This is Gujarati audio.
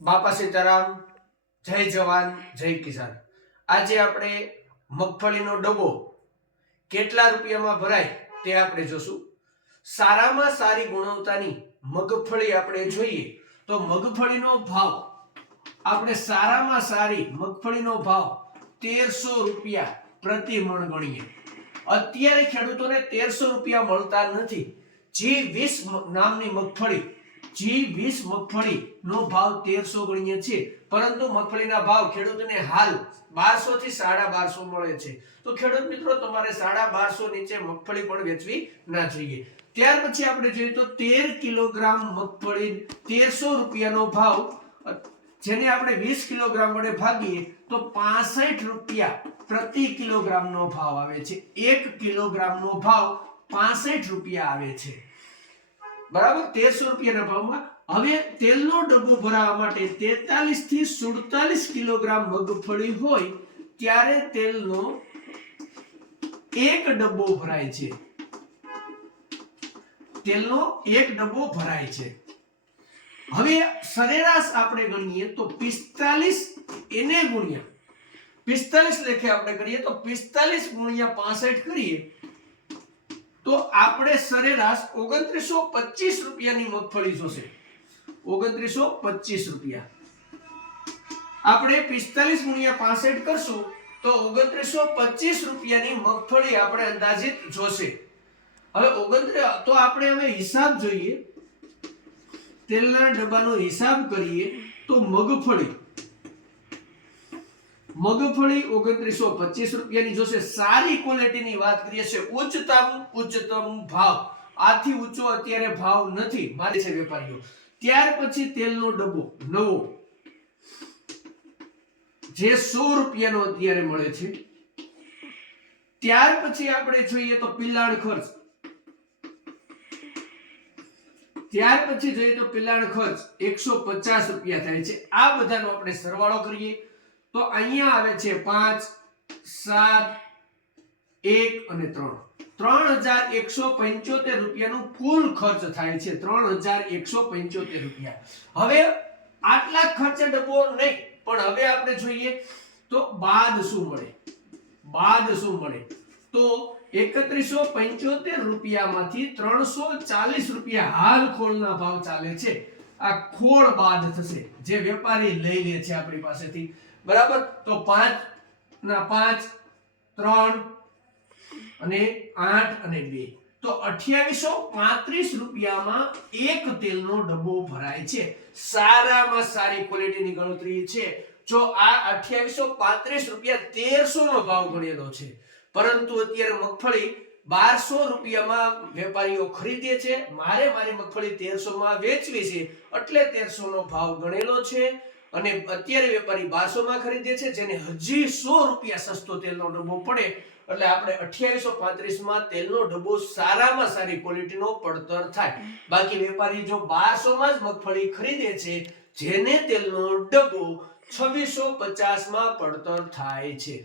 બાપા સીતારામ, જય જવાન, જય કિસાન. આજે આપણે મગફળીનો ડબ્બો કેટલા રૂપિયામાં ભરાય તે આપણે જોશું. સારામાં સારી ગુણવત્તાની મગફળી આપણે જોઈએ તો મગફળીનો ભાવ, આપણે સારામાં સારી મગફળીનો ભાવ તેરસો રૂપિયા પ્રતિ મણ ગણીએ. અત્યારે ખેડૂતોને તેરસો રૂપિયા મળતા નથી. જે વીસ નામની મગફળી જી વીસ મગફળી નો ભાવ તેરસો ગણીએ છે પરંતુ મગફળીના ભાવ ખેડૂતને હાલ બારસો થી સાડા બારસો મળે છે. તો ખેડૂત મિત્રો, તમારે સાડા બારસો નીચે મગફળી પણ વેચવી ના જોઈએ. ત્યાર પછી આપણે જોઈએ તો તેર કિલોગ્રામ મગફળી તેરસો રૂપિયાનો ભાવ, જેને આપણે વીસ કિલોગ્રામ વડે ભાગીએ તો પાસઠ રૂપિયા પ્રતિ કિલોગ્રામનો ભાવ આવે છે. એક કિલોગ્રામનો ભાવ પાસઠ રૂપિયા આવે છે. બરાબર? તેરસો રૂપિયાના ભાવમાં. હવે તેલનો ડબ્બો ભરાવા માટે તેતાલીસથી સુડતાલીસ કિલોગ્રામ મગફળી હોય, ત્યારે તેલનો એક ડબ્બો ભરાય છે. તેલનો એક ડબ્બો ભરાય છે. હવે સરેરાશ આપણે ગણીએ તો પિસ્તાલીસ એને ગુણ્યા. પિસ્તાલીસ લેખે આપણે કરીએ તો પિસ્તાલીસ ગુણ્યા પાસઠ કરીએ. તો આપણે સરેરાશ ઓગણત્રીસો પચીસ રૂપિયાની મગફળી જોશે. ઓગણત્રીસો પચીસ રૂપિયા. આપણે પિસ્તાલીસ ગુણ્યા પાસઠ કરશું તો ઓગણત્રીસો પચીસ રૂપિયાની મગફળી આપણે અંદાજિત જોશે. હવે ઓગણત્રીસ તો આપણે હવે હિસાબ જોઈએ. તેલના ડબ્બાનો હિસાબ કરીએ તો મગફળી મગફળી ઓગણત્રીસો પચીસ રૂપિયાની જોશે. સારી ક્વોલિટીની વાત કરીએ છે ઉચ્ચતમ ઉચ્ચતમ ભાવ. આથી ઊંચો અત્યારે ભાવ નથી. મારે છે વેપારીઓ. ત્યાર પછી તેલનો ડબ્બો નવો. જે સો રૂપિયાનો અત્યારે મળે છે. ત્યાર પછી આપણે જોઈએ તો પિલાણ ખર્ચ. ત્યાર પછી જોઈએ તો પિલાણ ખર્ચ એકસો પચાસ રૂપિયા થાય છે. આ બધાનો આપણે સરવાળો કરીએ. તો અહીંયા આવે છે પાંચ, સાત, એક અને ત્રણ. ત્રણ હજાર એકસો પંચોતેર રૂપિયાનું કુલ ખર્ચ થાય છે. ત્રણ હજાર એકસો પંચોતેર રૂપિયા. હવે આટલા ખર્ચે ડબ્બો નહીં, પણ હવે આપણે જોઈએ તો બાદ શું મળે? બાદ શું મળે? તો એકત્રીસો પંચોતેર રૂપિયામાંથી ત્રણસો ચાલીસ રૂપિયા હાલ ખોળના ભાવ ચાલે છે. આ ખોળ બાદ થશે. જે વેપારી લઈ લે છે આપણી પાસેથી. બરાબર? તો પાંચ ના પાંચ, ત્રણ અને આઠ અને બે. તો અઠ્યાવીસો પાંત્રીસ રૂપિયામાં એક તેલનો ડબ્બો ભરાય છે. સારામાં સારી ક્વોલિટીની ગણતરી છે. જો આ અઠ્યાવીસો પાંત્રીસ રૂપિયા તેરસો નો ભાવ ગણેલો છે, પરંતુ અત્યારે મગફળી બારસો રૂપિયામાં વેપારીઓ ખરીદે છે. મારે મારી મગફળી તેરસો માં વેચવી છે, એટલે તેરસો નો ભાવ ગણેલો છે. અને અત્યારે વેપારી બારસો માં ખરીદે છે, જેને હજી સો રૂપિયા સસ્તો તેલનો ડબ્બો પડે. એટલે આપણે અઠ્યાવીસો પાંત્રીસમાં તેલનો ડબ્બો સારામાં સારી ક્વોલિટીનો પડતર થાય. બાકી વેપારી જો બારસો માં જ મગફળી ખરીદે છે, જેને તેલનો ડબ્બો છવ્વીસો પચાસમાં પડતર થાય છે.